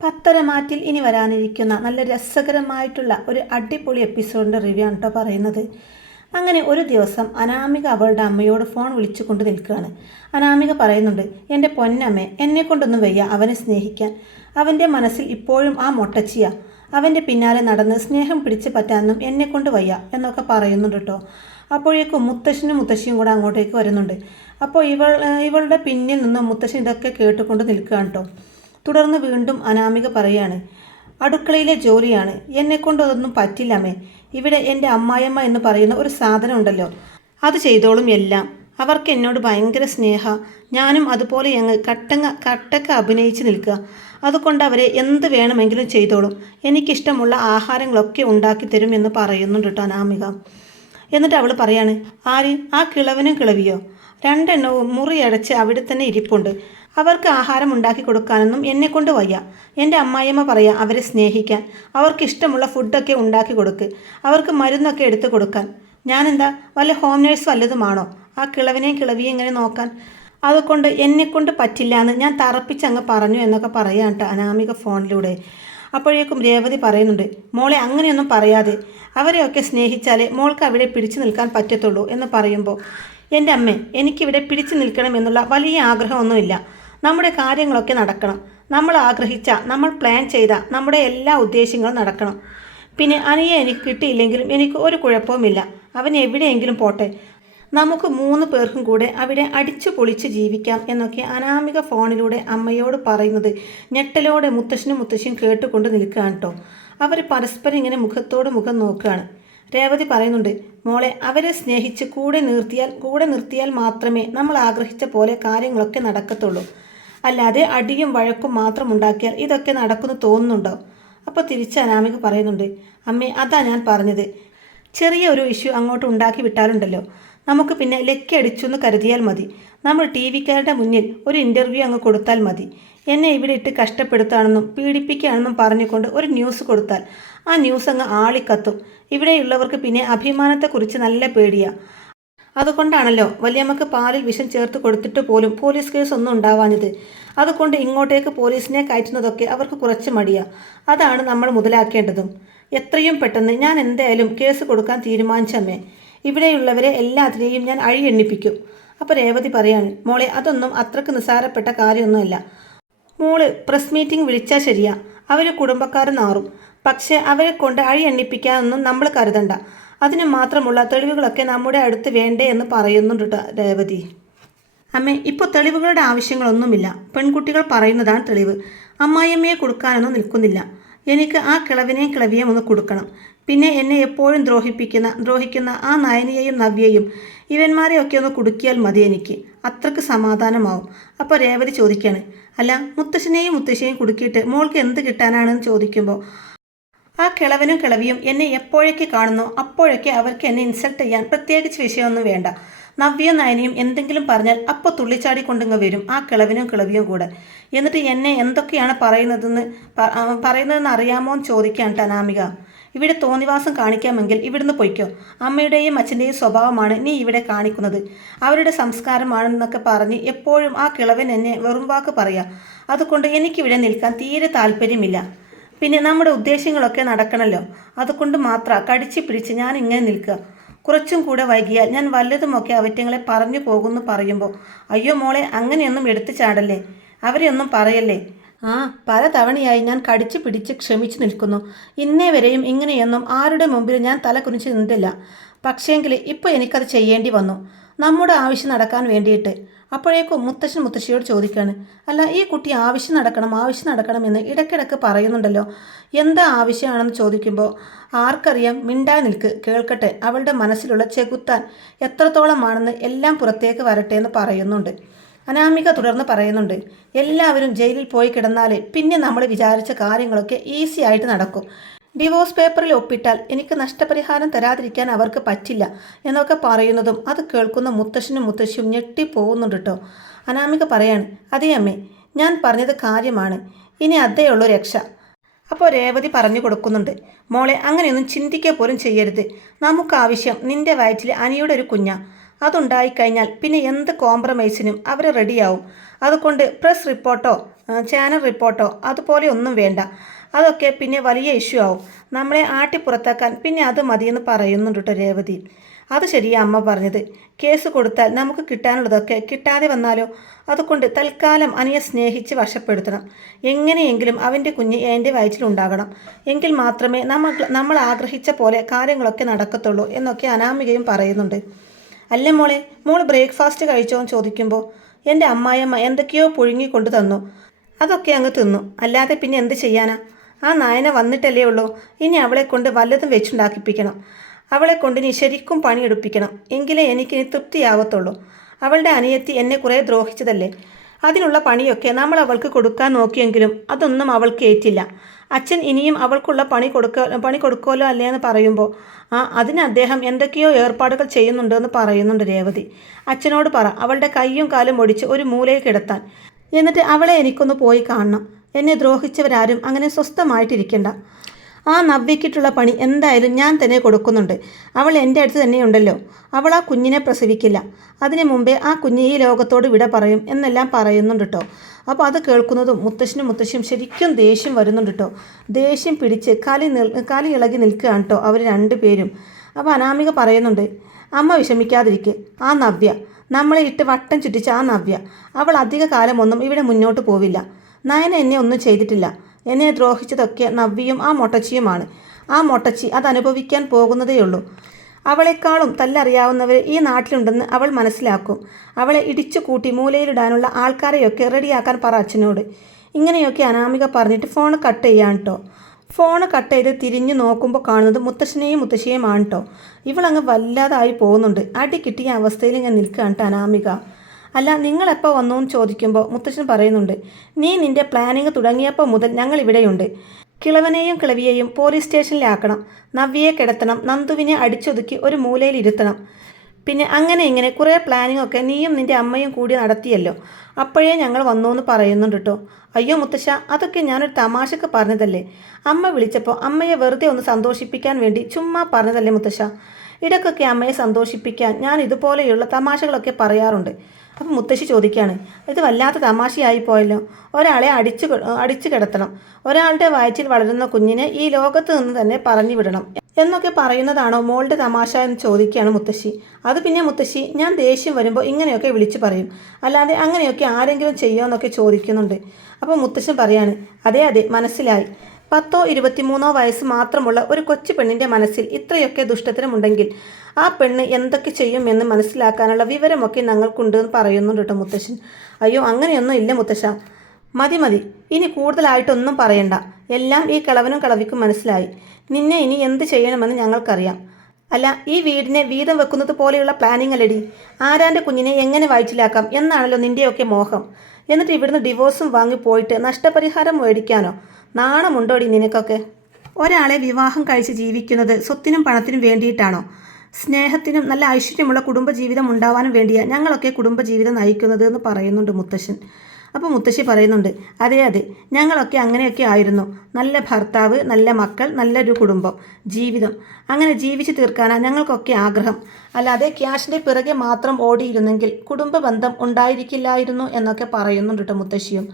പത്തരമാറ്റിൽ ഇനി വരാനിരിക്കുന്ന നല്ല രസകരമായിട്ടുള്ള ഒരു അടിപൊളി എപ്പിസോഡിൻ്റെ റിവ്യൂ ആണ് കേട്ടോ പറയുന്നത്. അങ്ങനെ ഒരു ദിവസം അനാമിക അവളുടെ അമ്മയോട് ഫോൺ വിളിച്ചു കൊണ്ട് നിൽക്കുകയാണ്. അനാമിക പറയുന്നുണ്ട്, എൻ്റെ പൊന്നമ്മേ, എന്നെ കൊണ്ടൊന്നും വയ്യ അവനെ സ്നേഹിക്കാൻ. അവൻ്റെ മനസ്സിൽ ഇപ്പോഴും ആ മൊട്ടച്ചിയാ. അവൻ്റെ പിന്നാലെ നടന്ന് സ്നേഹം പിടിച്ച് പറ്റാനൊന്നും എന്നെ കൊണ്ട് വയ്യ എന്നൊക്കെ പറയുന്നുണ്ട് കേട്ടോ. അപ്പോഴേക്കും മുത്തശ്ശനും മുത്തശ്ശിയും കൂടെ അങ്ങോട്ടേക്ക് വരുന്നുണ്ട്. അപ്പോൾ ഇവളുടെ പിന്നിൽ നിന്നും മുത്തശ്ശൻ ഇതൊക്കെ കേട്ടുകൊണ്ട് നിൽക്കുകയാണ് കേട്ടോ. തുടർന്ന് വീണ്ടും അനാമിക പറയാണ്, അടുക്കളയിലെ ജോലിയാണ്, എന്നെക്കൊണ്ട് അതൊന്നും പറ്റില്ലമ്മേ. ഇവിടെ എൻ്റെ അമ്മായിയമ്മ എന്ന് പറയുന്ന ഒരു സാധനം ഉണ്ടല്ലോ, അത് ചെയ്തോളും എല്ലാം. അവർക്ക് എന്നോട് ഭയങ്കര സ്നേഹ. ഞാനും അതുപോലെ അങ്ങ് കട്ടക്ക അഭിനയിച്ച് നിൽക്കുക. അതുകൊണ്ട് അവരെ എന്ത് വേണമെങ്കിലും ചെയ്തോളും. എനിക്കിഷ്ടമുള്ള ആഹാരങ്ങളൊക്കെ ഉണ്ടാക്കി തരും എന്ന് പറയുന്നുണ്ട് കേട്ടോ അനാമിക. എന്നിട്ട് അവൾ പറയാണ്, ആര്? ആ കിളവനും കിളവിയോ? രണ്ടെണ്ണവും മുറിയടച്ച് അവിടെ തന്നെ ഇരിപ്പുണ്ട്. അവർക്ക് ആഹാരം ഉണ്ടാക്കി കൊടുക്കാനൊന്നും എന്നെക്കൊണ്ട് വയ്യ. എൻ്റെ അമ്മായിയമ്മ പറയാം അവരെ സ്നേഹിക്കാൻ, അവർക്കിഷ്ടമുള്ള ഫുഡൊക്കെ ഉണ്ടാക്കി കൊടുക്ക്, അവർക്ക് മരുന്നൊക്കെ എടുത്തു കൊടുക്കാൻ. ഞാനെന്താ വല്ല ഹോം നേഴ്സ് വല്ലതുമാണോ ആ കിളവനെയും കിളവിയും ഇങ്ങനെ നോക്കാൻ? അതുകൊണ്ട് എന്നെക്കൊണ്ട് പറ്റില്ല എന്ന് ഞാൻ തറപ്പിച്ചങ്ങ് പറഞ്ഞു എന്നൊക്കെ പറയാം കേട്ടോ അനാമിക ഫോണിലൂടെ. അപ്പോഴേക്കും രേവതി പറയുന്നുണ്ട്, മോളെ അങ്ങനെയൊന്നും പറയാതെ, അവരെയൊക്കെ സ്നേഹിച്ചാലേ മോൾക്ക് അവിടെ പിടിച്ചു നിൽക്കാൻ പറ്റത്തുള്ളൂ എന്ന് പറയുമ്പോൾ, എൻ്റെ അമ്മേ, എനിക്കിവിടെ പിടിച്ചു നിൽക്കണം എന്നുള്ള വലിയ ആഗ്രഹമൊന്നുമില്ല. നമ്മുടെ കാര്യങ്ങളൊക്കെ നടക്കണം. നമ്മൾ ആഗ്രഹിച്ച, നമ്മൾ പ്ലാൻ ചെയ്ത നമ്മുടെ എല്ലാ ഉദ്ദേശങ്ങളും നടക്കണം. പിന്നെ അനിയെ എനിക്ക് കിട്ടിയില്ലെങ്കിലും എനിക്ക് ഒരു കുഴപ്പവുമില്ല. അവൻ എവിടെയെങ്കിലും പോട്ടെ, നമുക്ക് 3 പേർക്കും കൂടെ അവിടെ അടിച്ചു പൊളിച്ച് ജീവിക്കാം എന്നൊക്കെ അനാമിക ഫോണിലൂടെ അമ്മയോട് പറയുന്നത് ഞെട്ടലോടെ മുത്തശ്ശനും മുത്തശ്ശിയും കേട്ടുകൊണ്ട് നിൽക്കുകയാണ് കേട്ടോ. അവർ പരസ്പരം ഇങ്ങനെ മുഖത്തോട് മുഖം നോക്കുകയാണ്. രേവതി പറയുന്നുണ്ട്, മോളെ, അവരെ സ്നേഹിച്ച് കൂടെ നിർത്തിയാൽ മാത്രമേ നമ്മൾ ആഗ്രഹിച്ച പോലെ കാര്യങ്ങളൊക്കെ നടക്കത്തുള്ളൂ. അല്ലാതെ അടിയും വഴക്കും മാത്രം ഉണ്ടാക്കിയാൽ ഇതൊക്കെ നടക്കുന്നു തോന്നുന്നുണ്ടോ? അപ്പോൾ തിരിച്ച് അനാമിക പറയുന്നുണ്ട്, അമ്മേ, അതാ ഞാൻ പറഞ്ഞത്. ചെറിയ ഒരു ഇഷ്യൂ അങ്ങോട്ട് ഉണ്ടാക്കി വിട്ടാലുണ്ടല്ലോ, നമുക്ക് പിന്നെ ലക്കടിച്ചെന്ന് കരുതിയാൽ മതി. നമ്മൾ ടി വിക്കാരുടെ മുന്നിൽ ഒരു ഇൻ്റർവ്യൂ അങ്ങ് കൊടുത്താൽ മതി. എന്നെ ഇവിടെ ഇട്ട് കഷ്ടപ്പെടുത്താണെന്നും പീഡിപ്പിക്കുകയാണെന്നും പറഞ്ഞുകൊണ്ട് ഒരു ന്യൂസ് കൊടുത്താൽ ആ ന്യൂസ് അങ്ങ് ആളിക്കത്തും. ഇവിടെയുള്ളവർക്ക് പിന്നെ അഭിമാനത്തെക്കുറിച്ച് നല്ല പേടിയാണ്. അതുകൊണ്ടാണല്ലോ വലിയമ്മക്ക് പാലിൽ വിഷം ചേർത്ത് കൊടുത്തിട്ട് പോലും പോലീസ് കേസ് ഒന്നും ഉണ്ടാവാഞ്ഞത്. അതുകൊണ്ട് ഇങ്ങോട്ടേക്ക് പോലീസിനെ കയറ്റുന്നതൊക്കെ അവർക്ക് കുറച്ച് മടിയാണ്. അതാണ് നമ്മൾ മുതലാക്കേണ്ടതും. എത്രയും പെട്ടെന്ന് ഞാൻ എന്തായാലും കേസ് കൊടുക്കാൻ തീരുമാനിച്ചമ്മേ. ഇവിടെയുള്ളവരെ എല്ലാത്തിനെയും ഞാൻ എണ്ണിപ്പിക്കും. അപ്പോൾ രേവതി പറയാണ്, മോളെ, അതൊന്നും അത്രക്ക് നിസ്സാരപ്പെട്ട കാര്യമൊന്നുമല്ല. മോള് പ്രസ് മീറ്റിംഗ് വിളിച്ചാൽ ശരിയാ, അവർ കുടുംബക്കാർ നാറും. പക്ഷേ അവരെ കൊണ്ട് എണ്ണിപ്പിക്കാനൊന്നും നമ്മൾ കരുതണ്ട. അതിന് മാത്രമുള്ള തെളിവുകളൊക്കെ നമ്മുടെ അടുത്ത് വേണ്ടേ എന്ന് പറയുന്നുണ്ട് രേവതി. അമ്മേ, ഇപ്പോൾ തെളിവുകളുടെ ആവശ്യങ്ങളൊന്നുമില്ല. പെൺകുട്ടികൾ പറയുന്നതാണ് തെളിവ്. അമ്മായിയമ്മയെ കൊടുക്കാനൊന്നും നിൽക്കുന്നില്ല. എനിക്ക് ആ കിളവിനെയും ഒന്ന് കൊടുക്കണം. പിന്നെ എന്നെ എപ്പോഴും ദ്രോഹിക്കുന്ന ആ നയനിയെയും നവ്യയും ഇവന്മാരെയൊക്കെ ഒന്ന് കുടുക്കിയാൽ മതി. എനിക്ക് അത്രക്ക് സമാധാനമാവും. അപ്പോൾ രേവതി ചോദിക്കുകയാണ്, അല്ല, മുത്തശ്ശനെയും മുത്തശ്ശിയെയും കുടുക്കിയിട്ട് മോൾക്ക് എന്ത് കിട്ടാനാണെന്ന് ചോദിക്കുമ്പോൾ, ആ കിളവനും കിളവിയും എന്നെ എപ്പോഴൊക്കെ കാണുന്നോ അപ്പോഴൊക്കെ അവർക്ക് എന്നെ ഇൻസൾട്ട് ചെയ്യാൻ പ്രത്യേകിച്ച് വിഷയമൊന്നും വേണ്ട. നവ്യയും നയനയും എന്തെങ്കിലും പറഞ്ഞാൽ അപ്പോൾ തുള്ളിച്ചാടി കൊണ്ടിങ്ങ് വരും ആ കിളവനും കിളവിയും കൂടെ. എന്നിട്ട് എന്നെ എന്തൊക്കെയാണ് പറയുന്നതെന്ന് അറിയാമോ എന്ന് ചോദിക്കാൻ അനാമിക. ഇവിടെ തോന്നിവാസം കാണിക്കാമെങ്കിൽ ഇവിടുന്ന് പൊയ്ക്കോ. അമ്മയുടെയും അച്ഛൻ്റെയും സ്വഭാവമാണ് നീ ഇവിടെ കാണിക്കുന്നത്. അവരുടെ സംസ്കാരമാണെന്നൊക്കെ പറഞ്ഞ് എപ്പോഴും ആ കിളവൻ എന്നെ വെറും വാക്ക് പറയാം. അതുകൊണ്ട് എനിക്കിവിടെ നിൽക്കാൻ തീരെ താല്പര്യമില്ല. പിന്നെ നമ്മുടെ ഉദ്ദേശങ്ങളൊക്കെ നടക്കണമല്ലോ, അതുകൊണ്ട് മാത്രം കടിച്ചു പിടിച്ച് ഞാൻ ഇങ്ങനെ നിൽക്കുക. കുറച്ചും കൂടെ വൈകിയാൽ ഞാൻ വല്ലതുമൊക്കെ അവറ്റങ്ങളെ പറഞ്ഞു പോകുന്നു പറയുമ്പോൾ, അയ്യോ മോളെ, അങ്ങനെയൊന്നും എടുത്തു ചാടല്ലേ, അവരെയൊന്നും പറയല്ലേ. പല തവണയായി ഞാൻ കടിച്ചു പിടിച്ച് ക്ഷമിച്ചു നിൽക്കുന്നു. ഇന്നേ വരെയും ഇങ്ങനെയൊന്നും ആരുടെ മുമ്പിൽ ഞാൻ തല കുനിച്ച് നിന്നിട്ടില്ല. പക്ഷേങ്കിൽ ഇപ്പോൾ എനിക്കത് ചെയ്യേണ്ടി വന്നു, നമ്മുടെ ആവശ്യം നടക്കാൻ വേണ്ടിയിട്ട്. അപ്പോഴേക്കും മുത്തശ്ശൻ മുത്തശ്ശിയോട് ചോദിക്കുകയാണ്, അല്ല, ഈ കുട്ടി ആവശ്യം നടക്കണം എന്ന് ഇടയ്ക്കിടയ്ക്ക് പറയുന്നുണ്ടല്ലോ, എന്താ ആവശ്യമാണെന്ന് ചോദിക്കുമ്പോൾ, ആർക്കറിയാം, മിണ്ടാ നിൽക്ക്, കേൾക്കട്ടെ, അവളുടെ മനസ്സിലുള്ള ചെകുത്താൻ എത്രത്തോളമാണെന്ന് എല്ലാം പുറത്തേക്ക് വരട്ടെ എന്ന് പറയുന്നുണ്ട്. അനാമിക തുടർന്ന് പറയുന്നുണ്ട്, എല്ലാവരും ജയിലിൽ പോയി കിടന്നാലേ പിന്നെ നമ്മൾ വിചാരിച്ച കാര്യങ്ങളൊക്കെ ഈസി ആയിട്ട് നടക്കും. ഡിവോഴ്സ് പേപ്പറിൽ ഒപ്പിട്ടാൽ എനിക്ക് നഷ്ടപരിഹാരം തരാതിരിക്കാൻ അവർക്ക് പറ്റില്ല എന്നൊക്കെ പറയുന്നതും അത് കേൾക്കുന്ന മുത്തശ്ശനും മുത്തശ്ശിയും ഞെട്ടിപ്പോകുന്നുണ്ട് കേട്ടോ. അനാമിക പറയാണ്, അതേ അമ്മേ, ഞാൻ പറഞ്ഞത് കാര്യമാണ്. ഇനി അതേയുള്ളൂ രക്ഷ. അപ്പോൾ രേവതി പറഞ്ഞു കൊടുക്കുന്നുണ്ട്, മോളെ, അങ്ങനെയൊന്നും ചിന്തിക്കുക പോലും ചെയ്യരുത്. നമുക്കാവശ്യം നിന്റെ വയറ്റിൽ അനിയുടെ ഒരു കുഞ്ഞാ. അതുണ്ടായിക്കഴിഞ്ഞാൽ പിന്നെ എന്ത് കോംപ്രമൈസിനും അവർ റെഡിയാവും. അതുകൊണ്ട് പ്രസ് റിപ്പോർട്ടോ ചാനൽ റിപ്പോർട്ടോ അതുപോലെ ഒന്നും വേണ്ട. അതൊക്കെ പിന്നെ വലിയ ഇഷ്യൂ ആവും. നമ്മളെ ആട്ടി പുറത്താക്കാൻ പിന്നെ അത് മതിയെന്ന് പറയുന്നുണ്ട് കേട്ടോ രേവതി. അത് ശരിയാ അമ്മ പറഞ്ഞത്. കേസ് കൊടുത്താൽ നമുക്ക് കിട്ടാനുള്ളതൊക്കെ കിട്ടാതെ വന്നാലോ? അതുകൊണ്ട് തൽക്കാലം അനിയെ സ്നേഹിച്ച് വശപ്പെടുത്തണം. എങ്ങനെയെങ്കിലും അവൻ്റെ കുഞ്ഞ് എൻ്റെ വയറ്റിലുണ്ടാകണം. എങ്കിൽ മാത്രമേ നമ്മൾ ആഗ്രഹിച്ച പോലെ കാര്യങ്ങളൊക്കെ നടക്കത്തുള്ളൂ എന്നൊക്കെ അനാമികയും പറയുന്നുണ്ട്. അല്ലേ മോളെ, മോൾ ബ്രേക്ക്ഫാസ്റ്റ് കഴിച്ചോ എന്ന് ചോദിക്കുമ്പോൾ എൻ്റെ അമ്മായിയമ്മ എന്തൊക്കെയോ പുഴുങ്ങിക്കൊണ്ട് തന്നു. അതൊക്കെ അങ്ങ് തിന്നു. അല്ലാതെ പിന്നെ എന്ത് ചെയ്യാനാ? ആ നായന വന്നിട്ടല്ലേ ഉള്ളൂ. ഇനി അവളെ കൊണ്ട് വല്ലതും വെച്ചുണ്ടാക്കിപ്പിക്കണം. അവളെ കൊണ്ട് ഇനി ശരിക്കും പണിയെടുപ്പിക്കണം. എങ്കിലേ എനിക്കിനി തൃപ്തിയാവത്തുള്ളൂ. അവളുടെ അനിയത്തി എന്നെ കുറേ ദ്രോഹിച്ചതല്ലേ. അതിനുള്ള പണിയൊക്കെ നമ്മൾ അവൾക്ക് കൊടുക്കാൻ നോക്കിയെങ്കിലും അതൊന്നും അവൾക്ക് ഏറ്റില്ല. അച്ഛൻ ഇനിയും അവൾക്കുള്ള പണി കൊടുക്കുമല്ലോ അല്ലേ എന്ന് പറയുമ്പോൾ അതിന് അദ്ദേഹം എന്തൊക്കെയോ ഏർപ്പാടുകൾ ചെയ്യുന്നുണ്ട് എന്ന് പറയുന്നുണ്ട് രേവതി. അച്ഛനോട് പറ അവളുടെ കൈയും കാലും ഒടിച്ച് ഒരു മൂലയിൽ കിടത്താൻ. എന്നിട്ട് അവളെ എനിക്കൊന്ന് പോയി കാണണം. എന്നെ ദ്രോഹിച്ചവരാരും അങ്ങനെ സ്വസ്ഥമായിട്ടിരിക്കണ്ട. ആ നവ്യക്കിട്ടുള്ള പണി എന്തായാലും ഞാൻ തന്നെ കൊടുക്കുന്നുണ്ട്. അവൾ എൻ്റെ അടുത്ത് തന്നെയുണ്ടല്ലോ. അവൾ ആ കുഞ്ഞിനെ പ്രസവിക്കില്ല. അതിനു മുമ്പേ ആ കുഞ്ഞ് ഈ ലോകത്തോട് വിട പറയും എന്നെല്ലാം പറയുന്നുണ്ട് കേട്ടോ. അപ്പോൾ അത് കേൾക്കുന്നതും മുത്തശ്ശിയും ശരിക്കും ദേഷ്യം വരുന്നുണ്ട് കേട്ടോ. ദേഷ്യം പിടിച്ച് കാലി ഇളകി നിൽക്കുകയാണ് കേട്ടോ അവർ രണ്ടുപേരും. അപ്പോൾ അനാമിക പറയുന്നുണ്ട്, അമ്മ വിഷമിക്കാതിരിക്കെ. ആ നവ്യ, നമ്മളെ ഇട്ട് വട്ടം ചുറ്റിച്ച ആ നവ്യ, അവൾ അധിക കാലമൊന്നും ഇവിടെ മുന്നോട്ട് പോവില്ല. നയന എന്നെ ഒന്നും ചെയ്തിട്ടില്ല. എന്നെ ദ്രോഹിച്ചതൊക്കെ നവ്യയും ആ മൊട്ടച്ചിയുമാണ്. ആ മൊട്ടച്ചി അത് അനുഭവിക്കാൻ പോകുന്നതേയുള്ളൂ. അവളെക്കാളും തല്ലറിയാവുന്നവർ ഈ നാട്ടിലുണ്ടെന്ന് അവൾ മനസ്സിലാക്കും. അവളെ ഇടിച്ചു കൂട്ടി മൂലയിലിടാനുള്ള ആൾക്കാരെയൊക്കെ റെഡിയാക്കാൻ പറ അച്ഛനോട്. ഇങ്ങനെയൊക്കെ അനാമിക പറഞ്ഞിട്ട് ഫോൺ കട്ട് ചെയ്യാൻ കേട്ടോ. ഫോൺ കട്ട് ചെയ്ത് തിരിഞ്ഞു നോക്കുമ്പോൾ കാണുന്നത് മുത്തശ്ശിയെയുമാണ് കേട്ടോ. ഇവളങ്ങ് വല്ലാതായി പോകുന്നുണ്ട്. അടി കിട്ടിയ അവസ്ഥയിൽ ഇങ്ങനെ നിൽക്കുകയാണ് കേട്ടോ അനാമിക. അല്ല, നിങ്ങളെപ്പോൾ വന്നു എന്ന് ചോദിക്കുമ്പോൾ മുത്തശ്ശൻ പറയുന്നുണ്ട്, നീ നിൻ്റെ പ്ലാനിങ് തുടങ്ങിയപ്പോൾ മുതൽ ഞങ്ങൾ ഇവിടെയുണ്ട്. കിളവനെയും കിളവിയെയും പോലീസ് സ്റ്റേഷനിലാക്കണം. നവ്യയെ കിടത്തണം. നന്ദുവിനെ അടിച്ചൊതുക്കി ഒരു മൂലയിൽ ഇരുത്തണം. പിന്നെ അങ്ങനെ ഇങ്ങനെ കുറേ പ്ലാനിങ് ഒക്കെ നീയും നിൻ്റെ അമ്മയും കൂടി നടത്തിയല്ലോ. അപ്പോഴേ ഞങ്ങൾ വന്നു എന്ന് പറയുന്നുണ്ട് കേട്ടോ. അയ്യോ മുത്തശ്ശ, അതൊക്കെ ഞാനൊരു തമാശക്ക് പറഞ്ഞതല്ലേ. അമ്മ വിളിച്ചപ്പോൾ അമ്മയെ വെറുതെ ഒന്ന് സന്തോഷിപ്പിക്കാൻ വേണ്ടി ചുമ്മാ പറഞ്ഞതല്ലേ മുത്തശ്ശ. ഇടയ്ക്കൊക്കെ അമ്മയെ സന്തോഷിപ്പിക്കാൻ ഞാൻ ഇതുപോലെയുള്ള തമാശകളൊക്കെ പറയാറുണ്ട്. അപ്പം മുത്തശ്ശി ചോദിക്കുകയാണ്, ഇത് വല്ലാത്ത തമാശയായി പോയല്ലോ. ഒരാളെ അടിച്ചു കിടത്തണം. ഒരാളുടെ വയറ്റിൽ വളരുന്ന കുഞ്ഞിനെ ഈ ലോകത്ത് നിന്ന് തന്നെ പറഞ്ഞു വിടണം എന്നൊക്കെ പറയുന്നതാണോ മോളുടെ തമാശ എന്ന് ചോദിക്കുകയാണ് മുത്തശ്ശി. അത് പിന്നെ മുത്തശ്ശി, ഞാൻ ദേഷ്യം വരുമ്പോൾ ഇങ്ങനെയൊക്കെ വിളിച്ചു പറയും. അല്ലാതെ അങ്ങനെയൊക്കെ ആരെങ്കിലും ചെയ്യുമോ എന്നൊക്കെ ചോദിക്കുന്നുണ്ട്. അപ്പോൾ മുത്തശ്ശൻ പറയാണ്, അതെ മനസ്സിലായി. 10 23 വയസ്സ് മാത്രമുള്ള ഒരു കൊച്ചു പെണ്ണിൻ്റെ മനസ്സിൽ ഇത്രയൊക്കെ ദുഷ്ടത്തരമുണ്ടെങ്കിൽ ആ പെണ്ണ് എന്തൊക്കെ ചെയ്യുമെന്ന് മനസ്സിലാക്കാനുള്ള വിവരമൊക്കെ ഞങ്ങൾക്കുണ്ട് എന്ന് പറയുന്നുണ്ട് കേട്ടോ മുത്തശ്ശൻ. അയ്യോ അങ്ങനെയൊന്നും ഇല്ല മുത്തശ്ശ. മതി, ഇനി കൂടുതലായിട്ടൊന്നും പറയണ്ട. എല്ലാം ഈ കിളവനും കിളവിക്കും മനസ്സിലായി. നിന്നെ ഇനി എന്ത് ചെയ്യണമെന്ന് ഞങ്ങൾക്കറിയാം. അല്ല, ഈ വീടിനെ വീതം വെക്കുന്നത് പോലെയുള്ള പ്ലാനിങ് അല്ലടി. ആരാൻ്റെ കുഞ്ഞിനെ എങ്ങനെ വയറ്റിലാക്കാം എന്നാണല്ലോ നിൻ്റെയൊക്കെ മോഹം. എന്നിട്ട് ഇവിടുന്ന് ഡിവോഴ്സും വാങ്ങി പോയിട്ട് നഷ്ടപരിഹാരം മേടിക്കാനോ? നാണമുണ്ടോടി നിനക്കൊക്കെ? ഒരാളെ വിവാഹം കഴിച്ച് ജീവിക്കുന്നത് സ്വത്തിനും പണത്തിനും വേണ്ടിയിട്ടാണോ? സ്നേഹത്തിനും നല്ല ഐശ്വര്യമുള്ള കുടുംബജീവിതം ഉണ്ടാവാനും വേണ്ടിയാണ് ഞങ്ങളൊക്കെ കുടുംബജീവിതം നയിക്കുന്നത് എന്ന് പറയുന്നുണ്ട് മുത്തശ്ശൻ. അപ്പോൾ മുത്തശ്ശി പറയുന്നുണ്ട്, അതെ ഞങ്ങളൊക്കെ അങ്ങനെയൊക്കെ ആയിരുന്നു. നല്ല ഭർത്താവ്, നല്ല മക്കൾ, നല്ലൊരു കുടുംബം, ജീവിതം. അങ്ങനെ ജീവിച്ചു തീർക്കാനാണ് ഞങ്ങൾക്കൊക്കെ ആഗ്രഹം. അല്ലാതെ ക്യാഷിൻ്റെ പിറകെ മാത്രം ഓടിയിരുന്നെങ്കിൽ കുടുംബ ബന്ധം ഉണ്ടായിരിക്കില്ലായിരുന്നു എന്നൊക്കെ പറയുന്നുണ്ട് കേട്ടോ മുത്തശ്ശിയും.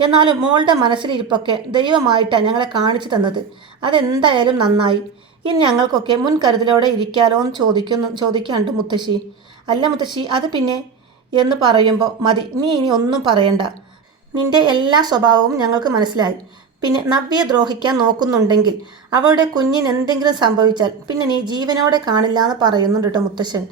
എന്നാലും മോളുടെ മനസ്സിലിരിപ്പൊക്കെ ദൈവമായിട്ടാണ് ഞങ്ങളെ കാണിച്ചു തന്നത്. അതെന്തായാലും നന്നായി. ഇനി ഞങ്ങൾക്കൊക്കെ മുൻകരുതലോടെ ഇരിക്കാലോ എന്ന് ചോദിക്കാണ്ട് മുത്തശ്ശി. അല്ല മുത്തശ്ശി, അത് പിന്നെ എന്ന് പറയുമ്പോൾ മതി, നീ ഇനി ഒന്നും പറയണ്ട. നിൻ്റെ എല്ലാ സ്വഭാവവും ഞങ്ങൾക്ക് മനസ്സിലായി. പിന്നെ നവ്യയെ ദ്രോഹിക്കാൻ നോക്കുന്നുണ്ടെങ്കിൽ അവളുടെ കുഞ്ഞിന് എന്തെങ്കിലും സംഭവിച്ചാൽ പിന്നെ നീ ജീവനോടെ കാണില്ല എന്ന് പറയുന്നുണ്ട് കേട്ടോ മുത്തശ്ശൻ.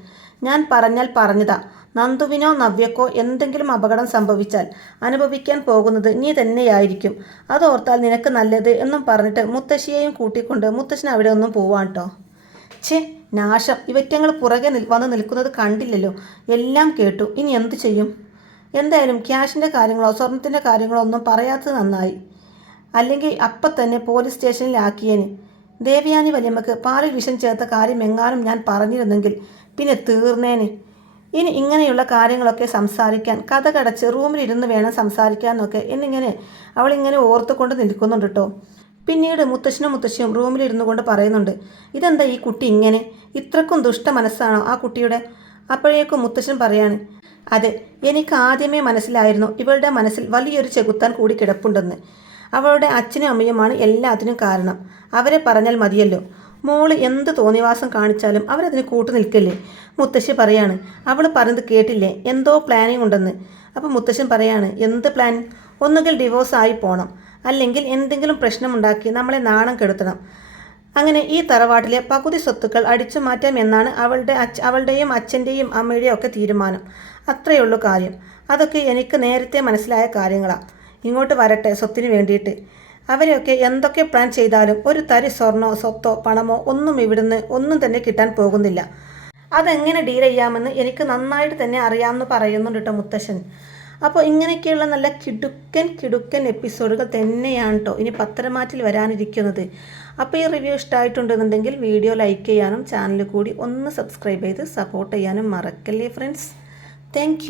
ഞാൻ പറഞ്ഞാൽ പറഞ്ഞതാ. നന്ദുവിനോ നവ്യക്കോ എന്തെങ്കിലും അപകടം സംഭവിച്ചാൽ അനുഭവിക്കാൻ പോകുന്നത് നീ തന്നെയായിരിക്കും. അതോർത്താൽ നിനക്ക് നല്ലത് എന്നും പറഞ്ഞിട്ട് മുത്തശ്ശിയെയും കൂട്ടിക്കൊണ്ട് മുത്തശ്ശൻ അവിടെ ഒന്നും പോവാൻ കേട്ടോ. നാശം, ഇവറ്റങ്ങൾ പുറകെ വന്ന് നിൽക്കുന്നത് കണ്ടില്ലല്ലോ. എല്ലാം കേട്ടു. ഇനി എന്തു ചെയ്യും? എന്തായാലും ക്യാഷിൻ്റെ കാര്യങ്ങളോ സ്വർണത്തിൻ്റെ കാര്യങ്ങളോ ഒന്നും പറയാത്തത് നന്നായി. അല്ലെങ്കിൽ അപ്പം തന്നെ പോലീസ് സ്റ്റേഷനിലാക്കിയേന്. ദേവയാനി വല്യമ്മക്ക് പാലിൽ വിഷം ചേർത്ത കാര്യം എങ്ങാനും ഞാൻ പറഞ്ഞിരുന്നെങ്കിൽ പിന്നെ തീർന്നേന്. ഇനി ഇങ്ങനെയുള്ള കാര്യങ്ങളൊക്കെ സംസാരിക്കാൻ കഥ കടച്ച് റൂമിലിരുന്ന് വേണം സംസാരിക്കാമെന്നൊക്കെ എന്നിങ്ങനെ അവളിങ്ങനെ ഓർത്തുകൊണ്ട് നിൽക്കുന്നുണ്ട് കേട്ടോ. പിന്നീട് മുത്തശ്ശിയും റൂമിലിരുന്നു കൊണ്ട് പറയുന്നുണ്ട്, ഇതെന്താ ഈ കുട്ടി ഇങ്ങനെ? ഇത്രക്കും ദുഷ്ട മനസ്സാണോ ആ കുട്ടിയുടെ? അപ്പോഴേക്കും മുത്തശ്ശൻ പറയാണ്, അതെ, എനിക്ക് ആദ്യമേ മനസ്സിലായിരുന്നു ഇവളുടെ മനസ്സിൽ വലിയൊരു ചെകുത്താൻ കൂടി കിടപ്പുണ്ടെന്ന്. അവളുടെ അച്ഛനും അമ്മയുമാണ് എല്ലാത്തിനും കാരണം. അവരെ പറഞ്ഞാൽ മതിയല്ലോ. മോള് എന്ത് തോന്നിവാസം കാണിച്ചാലും അവരതിന് കൂട്ടു നിൽക്കില്ലേ? മുത്തശ്ശി പറയാണ്, അവൾ പറയുന്നത് കേട്ടില്ലേ, എന്തോ പ്ലാനിങ് ഉണ്ടെന്ന്. അപ്പോൾ മുത്തശ്ശൻ പറയാണ്, എന്ത് പ്ലാൻ? ഒന്നുകിൽ ഡിവോഴ്സ് ആയി പോകണം, അല്ലെങ്കിൽ എന്തെങ്കിലും പ്രശ്നമുണ്ടാക്കി നമ്മളെ നാണം കെടുത്തണം. അങ്ങനെ ഈ തറവാട്ടിലെ പകുതി സ്വത്തുക്കൾ അടിച്ചു മാറ്റാം എന്നാണ് അവളുടെയും അച്ഛൻ്റെയും അമ്മയുടെയും ഒക്കെ തീരുമാനം. അത്രയുള്ളൂ കാര്യം. അതൊക്കെ എനിക്ക് നേരത്തെ മനസ്സിലായ കാര്യങ്ങളാണ്. ഇങ്ങോട്ട് വരട്ടെ സ്വത്തിന് വേണ്ടിയിട്ട്. അവരെയൊക്കെ എന്തൊക്കെ പ്ലാൻ ചെയ്താലും ഒരു തരി സ്വർണ്ണോ സ്വത്തോ പണമോ ഒന്നും തന്നെ കിട്ടാൻ പോകുന്നില്ല. അതെങ്ങനെ ഡീൽ ചെയ്യാമെന്ന് എനിക്ക് നന്നായിട്ട് തന്നെ അറിയാമെന്ന് പറയുന്നുണ്ട് കേട്ടോ മുത്തശ്ശൻ. അപ്പോൾ ഇങ്ങനെയൊക്കെയുള്ള നല്ല കിടുക്കൻ എപ്പിസോഡുകൾ തന്നെയാണ് കേട്ടോ ഇനി പത്തരമാറ്റിൽ വരാനിരിക്കുന്നത്. അപ്പോൾ ഈ റിവ്യൂ ഇഷ്ടമായിട്ടുണ്ടെന്നുണ്ടെങ്കിൽ വീഡിയോ ലൈക്ക് ചെയ്യാനും ചാനൽ കൂടി ഒന്ന് സബ്സ്ക്രൈബ് ചെയ്ത് സപ്പോർട്ട് ചെയ്യാനും മറക്കല്ലേ ഫ്രണ്ട്സ്. താങ്ക്